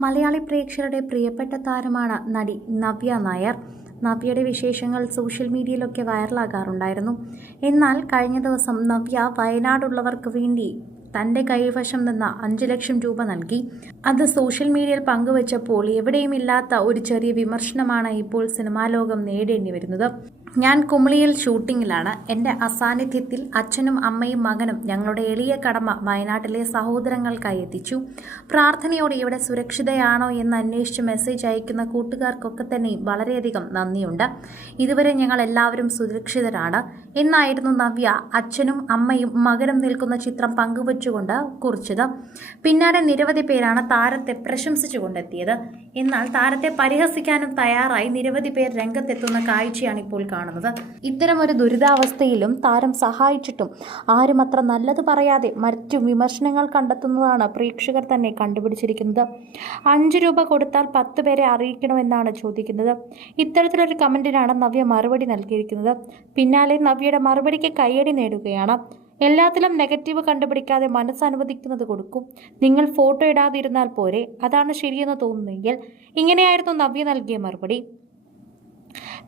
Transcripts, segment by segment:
മലയാളി പ്രേക്ഷകരുടെ പ്രിയപ്പെട്ട താരമാണ് നടി നവ്യ നായർ. നവ്യയുടെ വിശേഷങ്ങൾ സോഷ്യൽ മീഡിയയിലൊക്കെ വൈറലാകാറുണ്ടായിരുന്നു. എന്നാൽ കഴിഞ്ഞ ദിവസം നവ്യ വയനാടുള്ളവർക്ക് വേണ്ടി തന്റെ കൈവശം നിന്ന അഞ്ച് ലക്ഷം രൂപ നൽകി. അത് സോഷ്യൽ മീഡിയയിൽ പങ്കുവച്ചപ്പോൾ എവിടെയും ഇല്ലാത്ത ഒരു ചെറിയ വിമർശനമാണ് ഇപ്പോൾ സിനിമാ ലോകം നേടേണ്ടി വരുന്നത്. ഞാൻ കുമളിയിൽ ഷൂട്ടിങ്ങിലാണ്. എന്റെ അസാന്നിധ്യത്തിൽ അച്ഛനും അമ്മയും മകനും ഞങ്ങളുടെ എളിയ കടമ വയനാട്ടിലെ സഹോദരങ്ങൾക്കായി എത്തിച്ചു. പ്രാർത്ഥനയോടെ ഇവിടെ സുരക്ഷിതയാണോ എന്ന് അന്വേഷിച്ച് മെസ്സേജ് അയക്കുന്ന കൂട്ടുകാർക്കൊക്കെ തന്നെ വളരെയധികം നന്ദിയുണ്ട്. ഇതുവരെ ഞങ്ങൾ എല്ലാവരും സുരക്ഷിതരാണ്. എന്നായിരുന്നു നവ്യ അച്ഛനും അമ്മയും മകനും നിൽക്കുന്ന ചിത്രം പങ്കുവച്ചുകൊണ്ട് കുറിച്ചത്. പിന്നാലെ നിരവധി പേരാണ് താരത്തെ പ്രശംസിച്ചുകൊണ്ടെത്തിയത്. എന്നാൽ താരത്തെ പരിഹസിക്കാനും തയ്യാറായി നിരവധി പേർ രംഗത്തെത്തുന്ന കാഴ്ചയാണ് ഇപ്പോൾ കാണുന്നത് ഇത്തരമൊരു ദുരിതാവസ്ഥയിലും താരം സഹായിച്ചിട്ടും ആരും അത്ര നല്ലത് പറയാതെ മറ്റു വിമർശനങ്ങൾ കണ്ടെത്തുന്നതാണ് പ്രേക്ഷകർ തന്നെ കണ്ടുപിടിച്ചിരിക്കുന്നത്. അഞ്ച് രൂപ കൊടുത്താൽ പത്ത് പേരെ അറിയിക്കണമെന്നാണ് ചോദിക്കുന്നത്. ഇത്തരത്തിലൊരു കമന്റിനാണ് നവ്യ മറുപടി നൽകിയിരിക്കുന്നത്. പിന്നാലെ നവ്യയുടെ മറുപടിക്ക് കയ്യടി നേടുകയാണ്. എല്ലാത്തിലും നെഗറ്റീവ് കണ്ടുപിടിക്കാതെ മനസ്സനുവദിക്കുന്നത് കൊടുക്കും. നിങ്ങൾ ഫോട്ടോ ഇടാതിരുന്നാൽ പോരെ. അതാണ് ശരിയെന്ന് തോന്നുന്നെങ്കിൽ ഇങ്ങനെയായിരുന്നു നവ്യ നൽകിയ മറുപടി.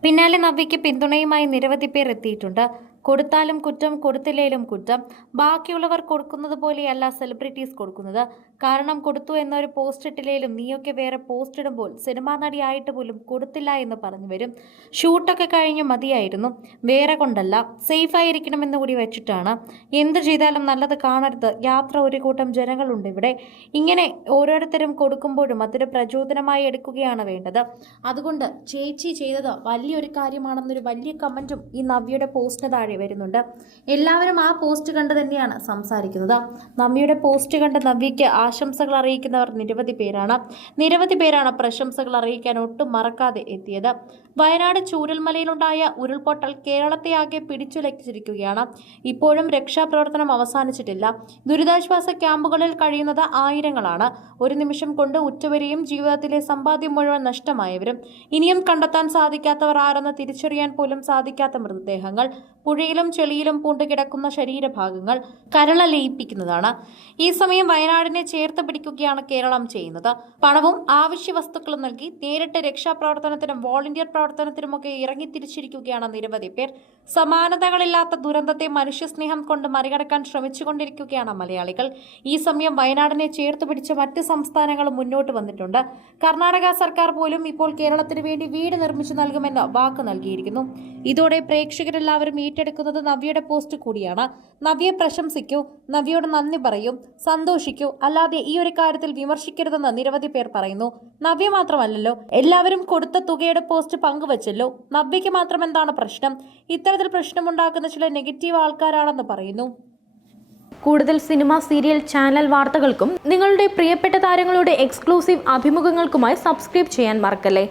പിന്നാലെ നവ്യയ്ക്ക് പിന്തുണയുമായി നിരവധി പേർ എത്തിയിട്ടുണ്ട്. കൊടുത്താലും കുറ്റം കൊടുത്തില്ലേലും കുറ്റം. ബാക്കിയുള്ളവർ കൊടുക്കുന്നത് പോലെയല്ല സെലിബ്രിറ്റീസ് കൊടുക്കുന്നത്. കാരണം കൊടുത്തു എന്നൊരു പോസ്റ്റ് ഇട്ടില്ലേലും നീയൊക്കെ വേറെ പോസ്റ്റ് ഇടുമ്പോൾ സിനിമാ നടിയായിട്ട് പോലും കൊടുത്തില്ല എന്ന് പറഞ്ഞു വരും. ഷൂട്ടൊക്കെ കഴിഞ്ഞ് മതിയായിരുന്നു. വേറെ കൊണ്ടല്ല സേഫ് ആയിരിക്കണമെന്ന് കൂടി വെച്ചിട്ടാണ്. എന്ത് ചെയ്താലും നല്ലത് കാണരുത്. യാത്ര ഒരു കൂട്ടം ജനങ്ങളുണ്ട് ഇവിടെ. ഇങ്ങനെ ഓരോരുത്തരും കൊടുക്കുമ്പോഴും അതൊരു പ്രചോദനമായി എടുക്കുകയാണ് വേണ്ടത്. അതുകൊണ്ട് ചേച്ചി ചെയ്തത് വലിയൊരു കാര്യമാണെന്നൊരു വലിയ കമന്റും ഈ നവ്യയുടെ പോസ്റ്റിന് താഴെ വരുന്നുണ്ട്. എല്ലാവരും ആ പോസ്റ്റ് കണ്ട് തന്നെയാണ് സംസാരിക്കുന്നത്. നവ്യയുടെ പോസ്റ്റ് കണ്ട് നവ്യയ്ക്ക് ആശംസകൾ അറിയിക്കുന്നവർ നിരവധി പേരാണ്. നിരവധി പേരാണ് പ്രശംസകൾ അറിയിക്കാൻ ഒട്ടും മറക്കാതെ എത്തിയത്. വയനാട് ചൂരൽമലയിലുണ്ടായ ഉരുൾപൊട്ടൽ കേരളത്തെ ആകെ പിടിച്ചുലച്ചിരിക്കുകയാണ് ഇപ്പോഴും രക്ഷാപ്രവർത്തനം അവസാനിച്ചിട്ടില്ല. ദുരിതാശ്വാസ ക്യാമ്പുകളിൽ കഴിയുന്നത് ആയിരങ്ങളാണ്. ഒരു നിമിഷം കൊണ്ട് ഉറ്റവരെയും ജീവിതത്തിലെ സമ്പാദ്യം മുഴുവൻ നഷ്ടമായവരും. ഇനിയും കണ്ടെത്താൻ സാധിക്കാത്തവർ ആരെന്ന് തിരിച്ചറിയാൻ പോലും സാധിക്കാത്ത മൃതദേഹങ്ങൾ. പുഴയിലും ചെളിയിലും പൂണ്ടുകിടക്കുന്ന ശരീരഭാഗങ്ങൾ കരള ലയിപ്പിക്കുന്നതാണ് ഈ സമയം വയനാടിനെ ചേർത്ത് പിടിക്കുകയാണ് കേരളം ചെയ്യുന്നത്. പണവും ആവശ്യ വസ്തുക്കളും നൽകി നേരിട്ട് രക്ഷാപ്രവർത്തനത്തിനും വോളണ്ടിയർ പ്രവർത്തനത്തിനുമൊക്കെ ഇറങ്ങിത്തിരിച്ചിരിക്കുകയാണ് നിരവധി പേർ. സമാനതകളില്ലാത്ത ദുരന്തത്തെ മനുഷ്യസ്നേഹം കൊണ്ട് മറികടക്കാൻ ശ്രമിച്ചുകൊണ്ടിരിക്കുകയാണ് മലയാളികൾ. ഈ സമയം വയനാടിനെ ചേർത്ത് പിടിച്ച് മറ്റ് സംസ്ഥാനങ്ങളും മുന്നോട്ട് വന്നിട്ടുണ്ട്. കർണാടക സർക്കാർ പോലും ഇപ്പോൾ കേരളത്തിന് വേണ്ടി വീട് നിർമ്മിച്ചു നൽകുമെന്ന് വാക്ക് നൽകിയിരിക്കുന്നു. ഇതോടെ പ്രേക്ഷകരെല്ലാവരും ഏറ്റെടുക്കുന്നത് നവ്യയുടെ പോസ്റ്റ് കൂടിയാണ്. നവ്യയെ പ്രശംസിക്കൂ നവ്യയോട് നന്ദി പറയൂ സന്തോഷിക്കൂ അല്ലാതെ ഈ ഒരു കാര്യത്തിൽ വിമർശിക്കരുതെന്ന് നിരവധി പേർ പറയുന്നു. നവ്യ മാത്രമല്ലല്ലോ എല്ലാവരും കൊടുത്ത തുകയുടെ പോസ്റ്റ് പങ്കുവച്ചല്ലോ. നവ്യയ്ക്ക് മാത്രം എന്താണ് പ്രശ്നം? ഇത്തരത്തിൽ പ്രശ്നമുണ്ടാക്കുന്ന ചില നെഗറ്റീവ് ആൾക്കാരാണെന്ന് പറയുന്നു. കൂടുതൽ സിനിമ സീരിയൽ ചാനൽ വാർത്തകൾക്കും നിങ്ങളുടെ പ്രിയപ്പെട്ട താരങ്ങളുടെ എക്സ്ക്ലൂസീവ് അഭിമുഖങ്ങൾക്കുമായി സബ്സ്ക്രൈബ് ചെയ്യാൻ മറക്കല്ലേ?